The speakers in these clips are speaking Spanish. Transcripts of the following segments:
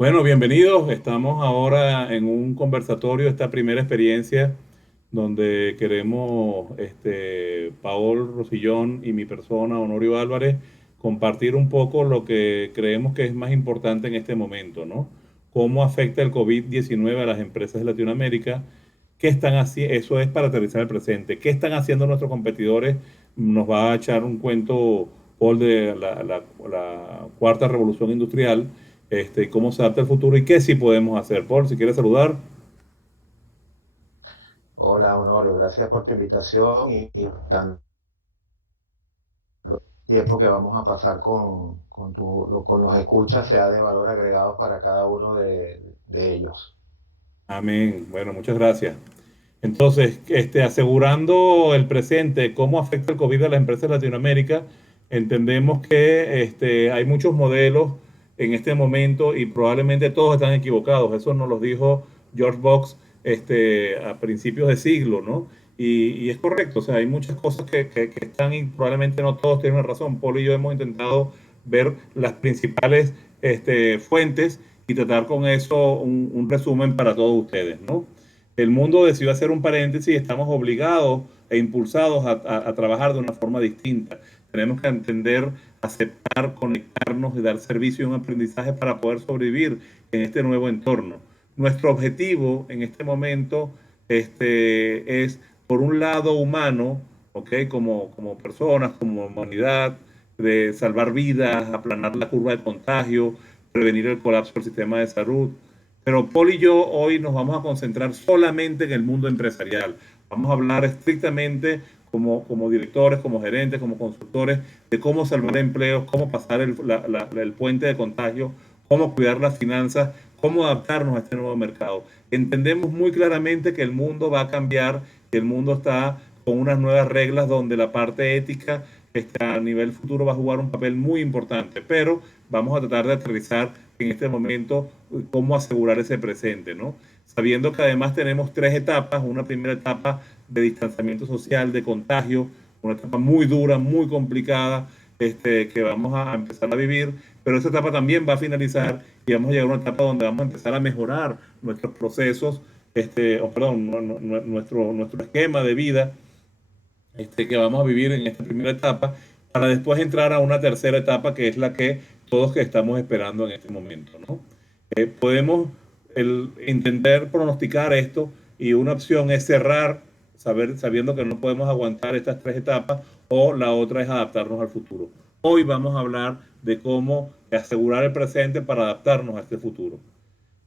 Bueno, bienvenidos. Estamos ahora en un conversatorio, esta primera experiencia, donde queremos, Paol Rosillón y mi persona, Honorio Álvarez, compartir un poco lo que creemos que es más importante en este momento, ¿no? Cómo afecta el COVID-19 a las empresas de Latinoamérica, qué están haciendo, eso es para aterrizar el presente, qué están haciendo nuestros competidores. Nos va a echar un cuento Paul de la cuarta revolución industrial, cómo se adapta el futuro y qué sí podemos hacer. Paul, si quieres saludar. Hola, Honorio, gracias por tu invitación y tanto tiempo que vamos a pasar con los escuchas sea de valor agregado para cada uno de ellos. Amén. Bueno, muchas gracias. Entonces, asegurando el presente, cómo afecta el COVID a las empresas de Latinoamérica, entendemos que hay muchos modelos en este momento y probablemente todos están equivocados. Eso nos lo dijo George Box a principios de siglo, ¿no? Y es correcto, o sea, hay muchas cosas que están y probablemente no todos tienen razón. Paul y yo hemos intentado ver las principales fuentes y tratar con eso un resumen para todos ustedes, ¿no? El mundo decidió hacer un paréntesis y estamos obligados e impulsados a trabajar de una forma distinta. Tenemos que entender, aceptar, conectarnos y dar servicio y un aprendizaje para poder sobrevivir en este nuevo entorno. Nuestro objetivo en este momento es, por un lado, humano, ¿okay? Como personas, como humanidad, de salvar vidas, aplanar la curva de contagio, prevenir el colapso del sistema de salud. Pero Paul y yo hoy nos vamos a concentrar solamente en el mundo empresarial. Vamos a hablar estrictamente como directores, como gerentes, como consultores, de cómo salvar empleos, cómo pasar el puente de contagio, cómo cuidar las finanzas, cómo adaptarnos a este nuevo mercado. Entendemos muy claramente que el mundo va a cambiar, que el mundo está con unas nuevas reglas donde la parte ética a nivel futuro va a jugar un papel muy importante, pero vamos a tratar de aterrizar en este momento cómo asegurar ese presente, ¿no? Sabiendo que además tenemos tres etapas: una primera etapa de distanciamiento social, de contagio, una etapa muy dura, muy complicada, que vamos a empezar a vivir, pero esa etapa también va a finalizar y vamos a llegar a una etapa donde vamos a empezar a mejorar nuestros procesos, nuestro esquema de vida, que vamos a vivir en esta primera etapa, para después entrar a una tercera etapa que es la que todos que estamos esperando en este momento, ¿no? Podemos entender, pronosticar esto, y una opción es cerrar, sabiendo que no podemos aguantar estas tres etapas, o la otra es adaptarnos al futuro. Hoy vamos a hablar de cómo asegurar el presente para adaptarnos a este futuro.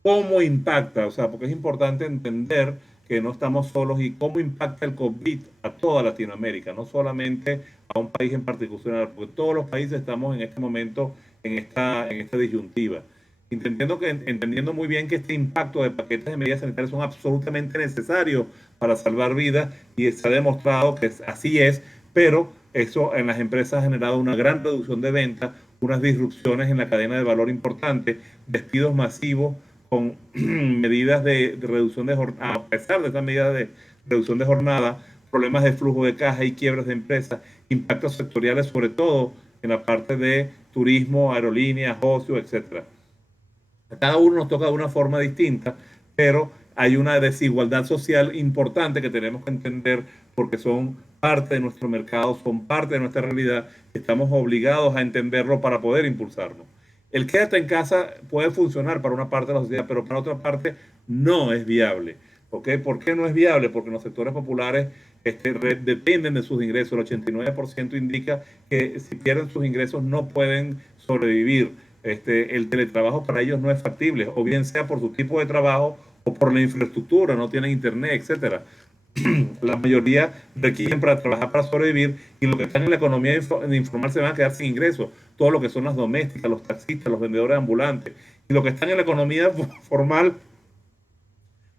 ¿Cómo impacta? O sea, porque es importante entender que no estamos solos y cómo impacta el COVID a toda Latinoamérica, no solamente a un país en particular, porque todos los países estamos en este momento en esta disyuntiva. Entendiendo muy bien que este impacto de paquetes de medidas sanitarias son absolutamente necesarios para salvar vidas, y se ha demostrado que así es, pero eso en las empresas ha generado una gran reducción de ventas, unas disrupciones en la cadena de valor importante, despidos masivos, con medidas de reducción de jornada, a pesar de estas medidas de reducción de jornada, problemas de flujo de caja y quiebras de empresas, impactos sectoriales, sobre todo en la parte de turismo, aerolíneas, ocio, etcétera. A cada uno nos toca de una forma distinta, pero hay una desigualdad social importante que tenemos que entender, porque son parte de nuestro mercado, son parte de nuestra realidad. Estamos obligados a entenderlo para poder impulsarlo. El quédate en casa puede funcionar para una parte de la sociedad, pero para otra parte no es viable. ¿Okay? ¿Por qué no es viable? Porque los sectores populares dependen de sus ingresos. El 89% indica que si pierden sus ingresos no pueden sobrevivir. El teletrabajo para ellos no es factible, o bien sea por su tipo de trabajo o por la infraestructura, no tienen internet, etcétera. La mayoría requieren para trabajar, para sobrevivir, y los que están en la economía informal se van a quedar sin ingresos. Todo lo que son las domésticas, los taxistas, los vendedores ambulantes. Y los que están en la economía formal,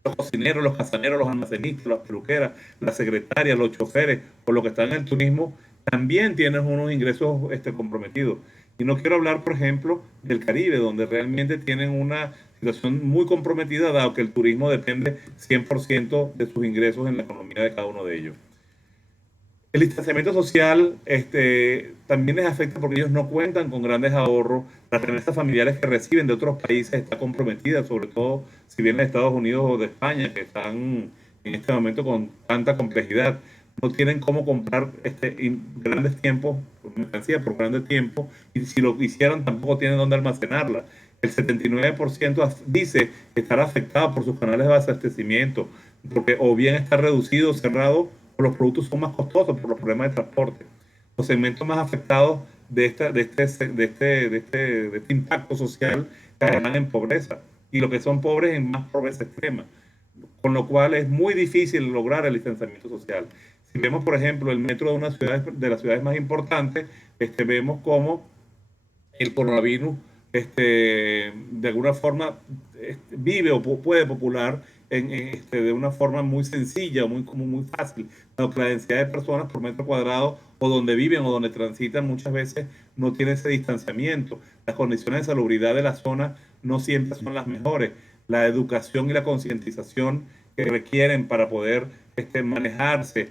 los cocineros, los casaneros, los almacenistas, las peluqueras, las secretarias, los choferes, o los que están en el turismo, también tienen unos ingresos comprometidos. Y no quiero hablar, por ejemplo, del Caribe, donde realmente tienen una situación muy comprometida, dado que el turismo depende 100% de sus ingresos en la economía de cada uno de ellos. El distanciamiento social también les afecta porque ellos no cuentan con grandes ahorros. Las remesas familiares que reciben de otros países está comprometida, sobre todo si vienen de Estados Unidos o de España, que están en este momento con tanta complejidad. No tienen cómo comprar grandes tiempos, mercancía por grandes tiempos, y si lo hicieran tampoco tienen dónde almacenarla. El 79% dice estar afectado por sus canales de abastecimiento, porque o bien está reducido, cerrado, o los productos son más costosos por los problemas de transporte. Los segmentos más afectados de este impacto social caerán en pobreza, y los que son pobres en más pobreza extrema, con lo cual es muy difícil lograr el distanciamiento social. Si vemos, por ejemplo, el metro de las ciudades más importantes, vemos cómo el coronavirus de alguna forma vive o puede popular de una forma muy sencilla, muy fácil, dado que la densidad de personas por metro cuadrado o donde viven o donde transitan muchas veces no tiene ese distanciamiento. Las condiciones de salubridad de la zona no siempre son las mejores. La educación y la concientización que requieren para poder manejarse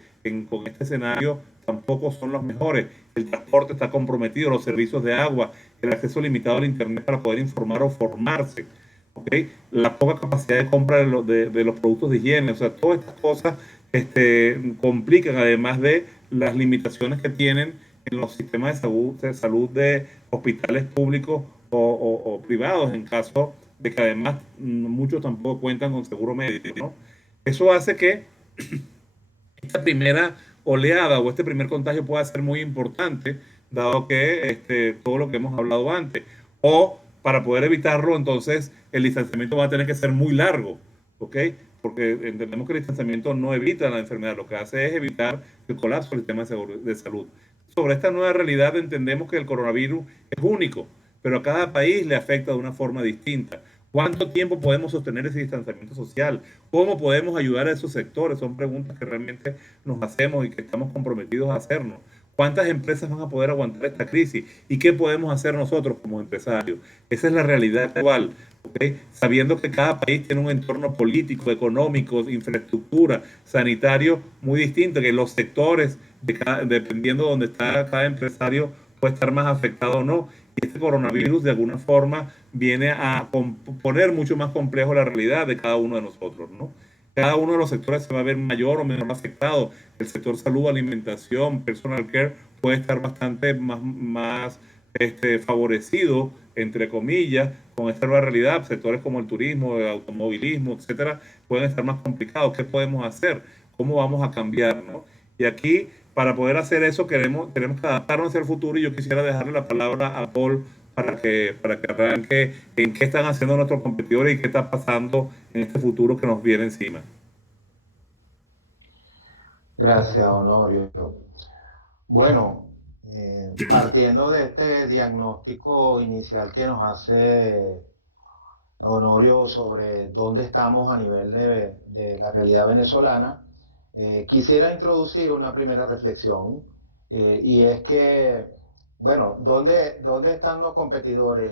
con este escenario tampoco son los mejores. El transporte está comprometido, los servicios de agua, el acceso limitado al internet para poder informar o formarse, ¿okay? La poca capacidad de compra de los productos de higiene, o sea, todas estas cosas complican, además de las limitaciones que tienen en los sistemas de salud de hospitales públicos o privados, en caso de que además muchos tampoco cuentan con seguro médico, ¿no? Eso hace que esta primera oleada o este primer contagio pueda ser muy importante, dado que todo lo que hemos hablado antes. O para poder evitarlo, entonces el distanciamiento va a tener que ser muy largo, ¿ok? Porque entendemos que el distanciamiento no evita la enfermedad, lo que hace es evitar el colapso del sistema de salud. Sobre esta nueva realidad entendemos que el coronavirus es único, pero a cada país le afecta de una forma distinta. ¿Cuánto tiempo podemos sostener ese distanciamiento social? ¿Cómo podemos ayudar a esos sectores? Son preguntas que realmente nos hacemos y que estamos comprometidos a hacernos. ¿Cuántas empresas van a poder aguantar esta crisis? ¿Y qué podemos hacer nosotros como empresarios? Esa es la realidad actual, ¿okay? Sabiendo que cada país tiene un entorno político, económico, infraestructura, sanitario muy distinto, que los sectores, dependiendo de donde está cada empresario, puede estar más afectado o no. Y este coronavirus de alguna forma viene a poner mucho más complejo la realidad de cada uno de nosotros, ¿no? Cada uno de los sectores se va a ver mayor o menor afectado. El sector salud, alimentación, personal care puede estar bastante más favorecido, entre comillas, con esta nueva realidad. Sectores como el turismo, el automovilismo, etcétera, pueden estar más complicados. ¿Qué podemos hacer? ¿Cómo vamos a cambiar, no? Y aquí, para poder hacer eso, tenemos que adaptarnos hacia el futuro, y yo quisiera dejarle la palabra a Paul para que arranque en qué están haciendo nuestros competidores y qué está pasando en este futuro que nos viene encima. Gracias, Honorio. Bueno, partiendo de este diagnóstico inicial que nos hace Honorio sobre dónde estamos a nivel de la realidad venezolana, quisiera introducir una primera reflexión, y es que, bueno, ¿dónde están los competidores?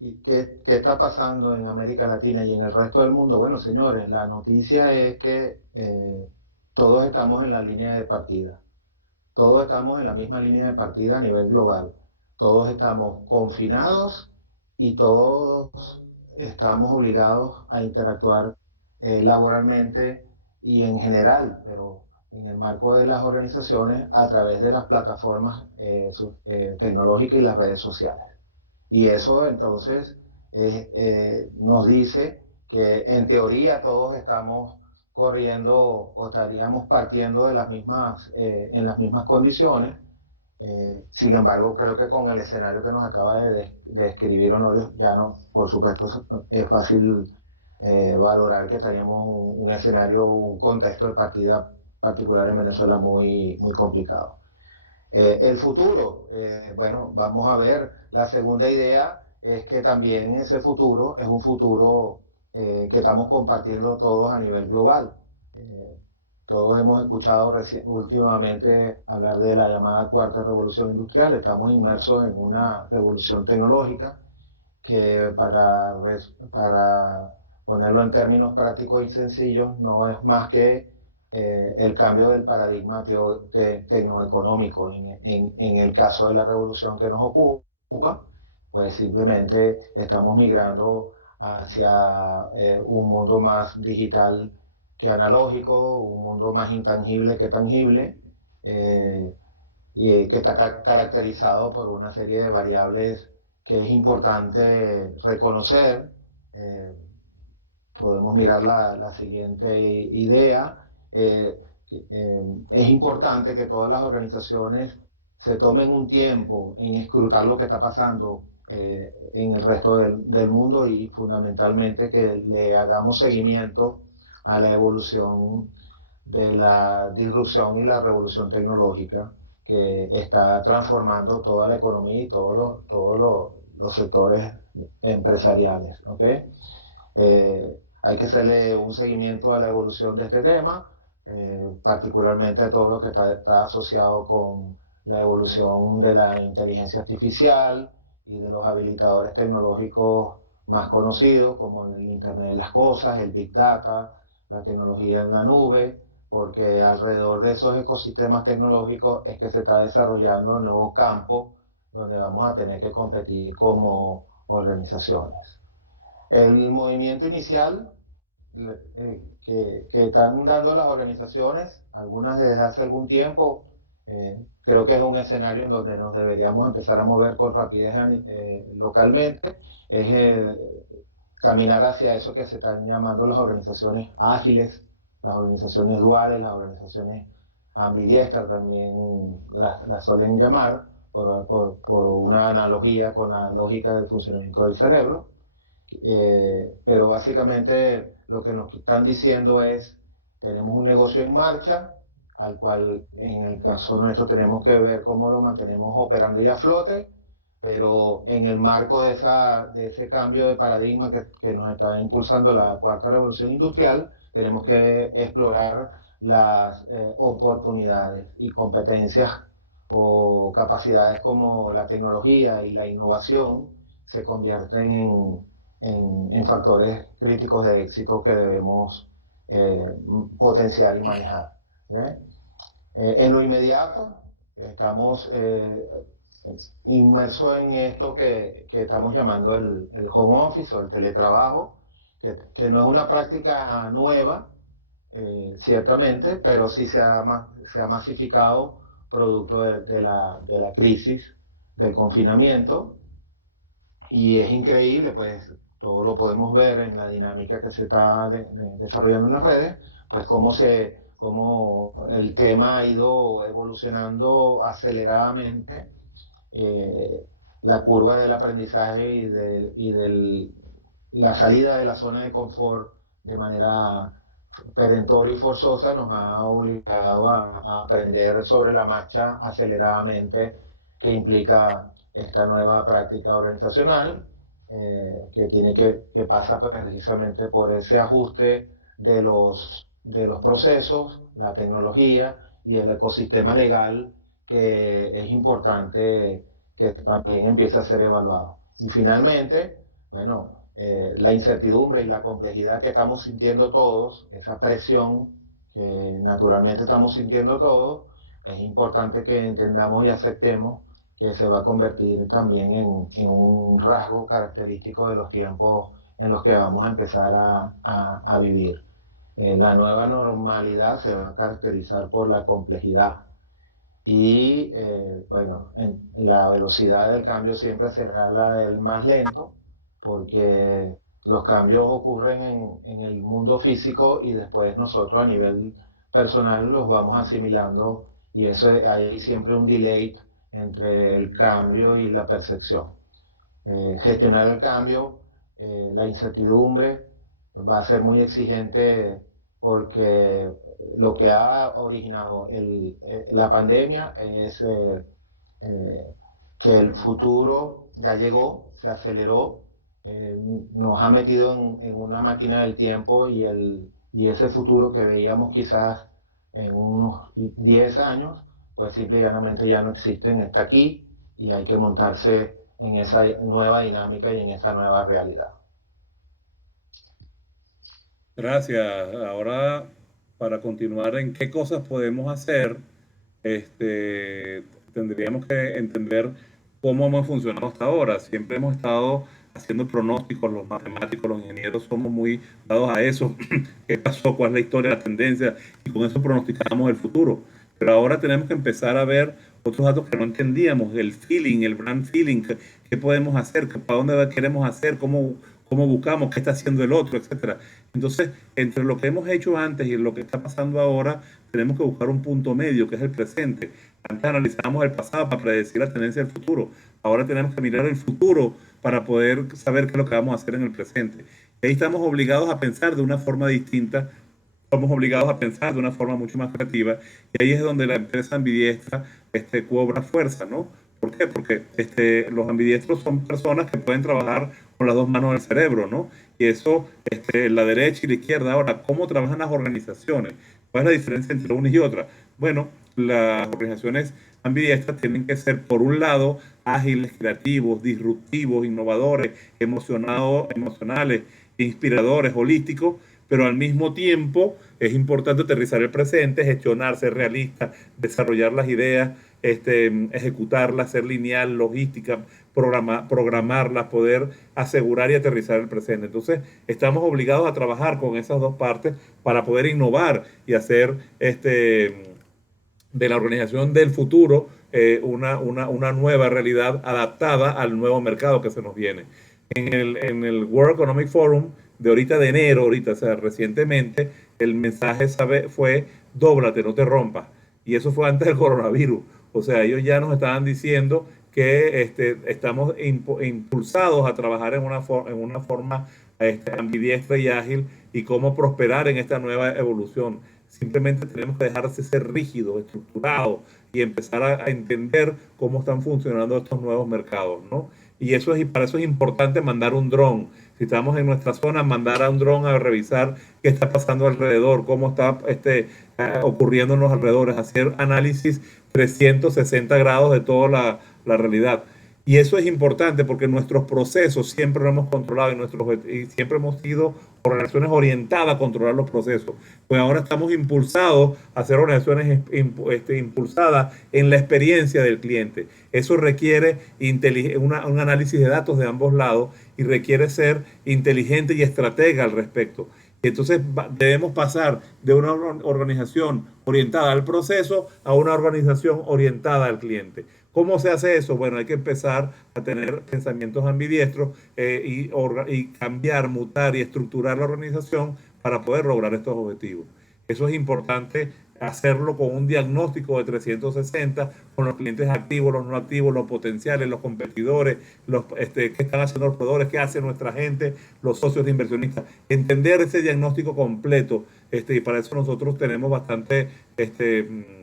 ¿Y qué está pasando en América Latina y en el resto del mundo? Bueno, señores, la noticia es que todos estamos en la línea de partida. Todos estamos en la misma línea de partida a nivel global. Todos estamos confinados y todos estamos obligados a interactuar laboralmente y en general, pero en el marco de las organizaciones a través de las plataformas tecnológicas y las redes sociales. Y eso entonces nos dice que en teoría todos estamos corriendo o estaríamos partiendo de en las mismas condiciones. Sin embargo, creo que con el escenario que nos acaba de describir Honorio, ya no, por supuesto, es fácil valorar que estaríamos un escenario, un contexto de partida particular en Venezuela muy complicado. El futuro, bueno, vamos a ver, la segunda idea es que también ese futuro es un futuro que estamos compartiendo todos a nivel global. Eh, Todos hemos escuchado últimamente hablar de la llamada cuarta revolución industrial. Estamos inmersos en una revolución tecnológica que para ponerlo en términos prácticos y sencillos no es más que el cambio del paradigma tecnoeconómico. En el caso de la revolución que nos ocupa, pues simplemente estamos migrando hacia un mundo más digital que analógico, un mundo más intangible que tangible, eh, y que está caracterizado por una serie de variables que es importante reconocer. Eh, Podemos mirar la siguiente idea. Es importante que todas las organizaciones se tomen un tiempo en escrutar lo que está pasando en el resto del mundo, y fundamentalmente que le hagamos seguimiento a la evolución de la disrupción y la revolución tecnológica que está transformando toda la economía y los sectores empresariales. ¿Okay? Hay que hacerle un seguimiento a la evolución de este tema, particularmente a todo lo que está asociado con la evolución de la inteligencia artificial y de los habilitadores tecnológicos más conocidos, como el Internet de las Cosas, el Big Data, la tecnología en la nube, porque alrededor de esos ecosistemas tecnológicos es que se está desarrollando un nuevo campo donde vamos a tener que competir como organizaciones. El movimiento inicial que están dando las organizaciones, algunas desde hace algún tiempo, creo que es un escenario en donde nos deberíamos empezar a mover con rapidez localmente, es caminar hacia eso que se están llamando las organizaciones ágiles, las organizaciones duales, las organizaciones ambidiestras también las suelen llamar, por una analogía con la lógica del funcionamiento del cerebro. Pero básicamente lo que nos están diciendo es, tenemos un negocio en marcha, al cual en el caso nuestro tenemos que ver cómo lo mantenemos operando y a flote, pero en el marco de ese cambio de paradigma que nos está impulsando la cuarta revolución industrial, tenemos que explorar las oportunidades y competencias o capacidades como la tecnología y la innovación se convierten en factores críticos de éxito que debemos potenciar y manejar. En lo inmediato, estamos inmersos en esto que estamos llamando el home office o el teletrabajo, que no es una práctica nueva, ciertamente, pero sí se ha masificado producto de la crisis del confinamiento. Y es increíble, pues todo lo podemos ver en la dinámica que se está desarrollando en las redes, pues cómo el tema ha ido evolucionando aceleradamente, la curva del aprendizaje la salida de la zona de confort de manera perentoria y forzosa nos ha obligado a aprender sobre la marcha aceleradamente, que implica esta nueva práctica organizacional, que pasa precisamente por ese ajuste de los procesos, la tecnología y el ecosistema legal, que es importante que también empiece a ser evaluado. Y finalmente, bueno, la incertidumbre y la complejidad que estamos sintiendo todos, esa presión que naturalmente estamos sintiendo todos, es importante que entendamos y aceptemos que se va a convertir también en un rasgo característico de los tiempos en los que vamos a empezar a vivir. La nueva normalidad se va a caracterizar por la complejidad y, bueno, la velocidad del cambio siempre será la del más lento, porque los cambios ocurren en el mundo físico y después nosotros a nivel personal los vamos asimilando, y eso hay siempre un delay entre el cambio y la percepción. Gestionar el cambio, la incertidumbre, va a ser muy exigente, porque lo que ha originado la pandemia es eh, que el futuro ya llegó, se aceleró, nos ha metido en una máquina del tiempo, y ese futuro que veíamos quizás en unos 10 años, pues simple y llanamente ya no existen, está aquí y hay que montarse en esa nueva dinámica y en esa nueva realidad. Gracias. Ahora para continuar en qué cosas podemos hacer, tendríamos que entender cómo hemos funcionado hasta ahora. Siempre hemos estado haciendo pronósticos, los matemáticos, los ingenieros somos muy dados a eso. ¿Qué pasó? ¿Cuál es la historia, la tendencia? Y con eso pronosticamos el futuro. Pero ahora tenemos que empezar a ver otros datos que no entendíamos, el feeling, el brand feeling, qué podemos hacer, para dónde queremos hacer, cómo buscamos, qué está haciendo el otro, etcétera. Entonces, entre lo que hemos hecho antes y lo que está pasando ahora, tenemos que buscar un punto medio, que es el presente. Antes analizábamos el pasado para predecir la tendencia del futuro. Ahora tenemos que mirar el futuro para poder saber qué es lo que vamos a hacer en el presente. Y ahí estamos obligados a pensar de una forma distinta, estamos obligados a pensar de una forma mucho más creativa, y ahí es donde la empresa ambidiestra cobra fuerza, ¿no? ¿Por qué? Porque los ambidiestros son personas que pueden trabajar con las dos manos del cerebro, ¿no? Y eso, la derecha y la izquierda. Ahora, ¿cómo trabajan las organizaciones? ¿Cuál es la diferencia entre unas y otras? Bueno, las organizaciones ambidiestras tienen que ser, por un lado, ágiles, creativos, disruptivos, innovadores, emocionales, inspiradores, holísticos, pero al mismo tiempo es importante aterrizar el presente, gestionar, ser realista, desarrollar las ideas, ejecutarlas, ser lineal, logística, programarlas, poder asegurar y aterrizar el presente. Entonces, estamos obligados a trabajar con esas dos partes para poder innovar y hacer de la organización del futuro una nueva realidad adaptada al nuevo mercado que se nos viene. En el World Economic Forum de ahorita de enero, o sea, recientemente, el mensaje fue dóblate, no te rompas. Y eso fue antes del coronavirus. O sea, ellos ya nos estaban diciendo que estamos impulsados a trabajar en una forma ambidiestra y ágil, y cómo prosperar en esta nueva evolución. Simplemente tenemos que dejar de ser rígidos, estructurados, y empezar a entender cómo están funcionando estos nuevos mercados, ¿no? Y para eso es importante mandar un dron. Si estamos en nuestra zona, mandar a un dron a revisar qué está pasando alrededor, cómo está ocurriendo en los alrededores, hacer análisis 360 grados de toda la realidad. Y eso es importante porque nuestros procesos siempre lo hemos controlado, y siempre hemos sido organizaciones orientadas a controlar los procesos. Pues ahora estamos impulsados a ser organizaciones impulsadas en la experiencia del cliente. Eso requiere un análisis de datos de ambos lados, y requiere ser inteligente y estratega al respecto. Entonces debemos pasar de una organización orientada al proceso a una organización orientada al cliente. ¿Cómo se hace eso? Bueno, hay que empezar a tener pensamientos ambidiestros, y cambiar, mutar y estructurar la organización para poder lograr estos objetivos. Eso es importante hacerlo con un diagnóstico de 360, con los clientes activos, los no activos, los potenciales, los competidores, qué están haciendo los proveedores, qué hace nuestra gente, los socios de inversionistas. Entender ese diagnóstico completo, y para eso nosotros tenemos bastante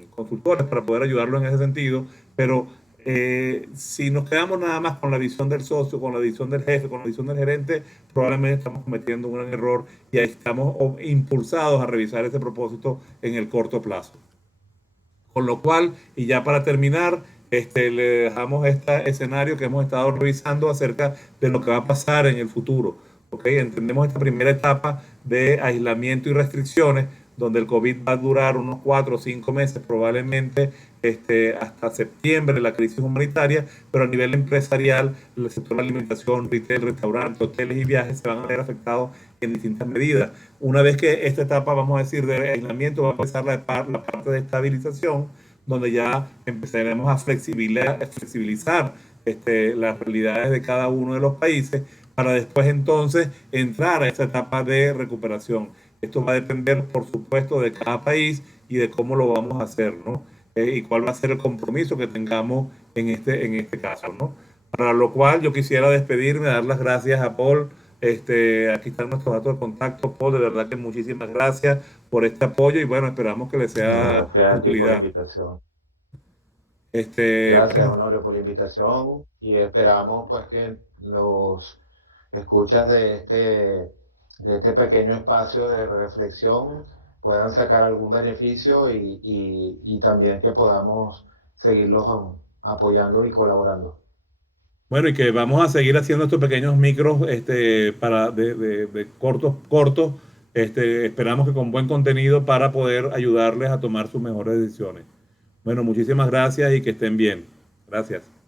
consultores para poder ayudarlo en ese sentido, pero si nos quedamos nada más con la visión del socio, con la visión del jefe, con la visión del gerente, probablemente estamos cometiendo un gran error, y ahí estamos impulsados a revisar ese propósito en el corto plazo. Con lo cual, y ya para terminar, le dejamos este escenario que hemos estado revisando acerca de lo que va a pasar en el futuro. ¿Okay? Entendemos esta primera etapa de aislamiento y restricciones, donde el COVID va a durar unos 4 o 5 meses, probablemente hasta septiembre, la crisis humanitaria, pero a nivel empresarial, el sector de alimentación, retail, restaurantes, hoteles y viajes se van a ver afectados en distintas medidas. Una vez que esta etapa, vamos a decir, de aislamiento, va a empezar la parte de estabilización, donde ya empezaremos a flexibilizar las realidades de cada uno de los países, para después entonces entrar a esta etapa de recuperación. Esto va a depender, por supuesto, de cada país y de cómo lo vamos a hacer, ¿no? Y cuál va a ser el compromiso que tengamos en este caso, ¿no? Para lo cual yo quisiera despedirme, dar las gracias a Paul. Aquí están nuestros datos de contacto. Paul, de verdad que muchísimas gracias por este apoyo, y bueno, esperamos que les sea Gracias de a ti por la utilidad. invitación. Este, Gracias, Honorio, por la invitación, y esperamos pues que los escuchas de este pequeño espacio de reflexión puedan sacar algún beneficio, y también que podamos seguirlos apoyando y colaborando. Bueno, y que vamos a seguir haciendo estos pequeños micros de cortos Esperamos que con buen contenido para poder ayudarles a tomar sus mejores decisiones. Bueno, muchísimas gracias y que estén bien. Gracias.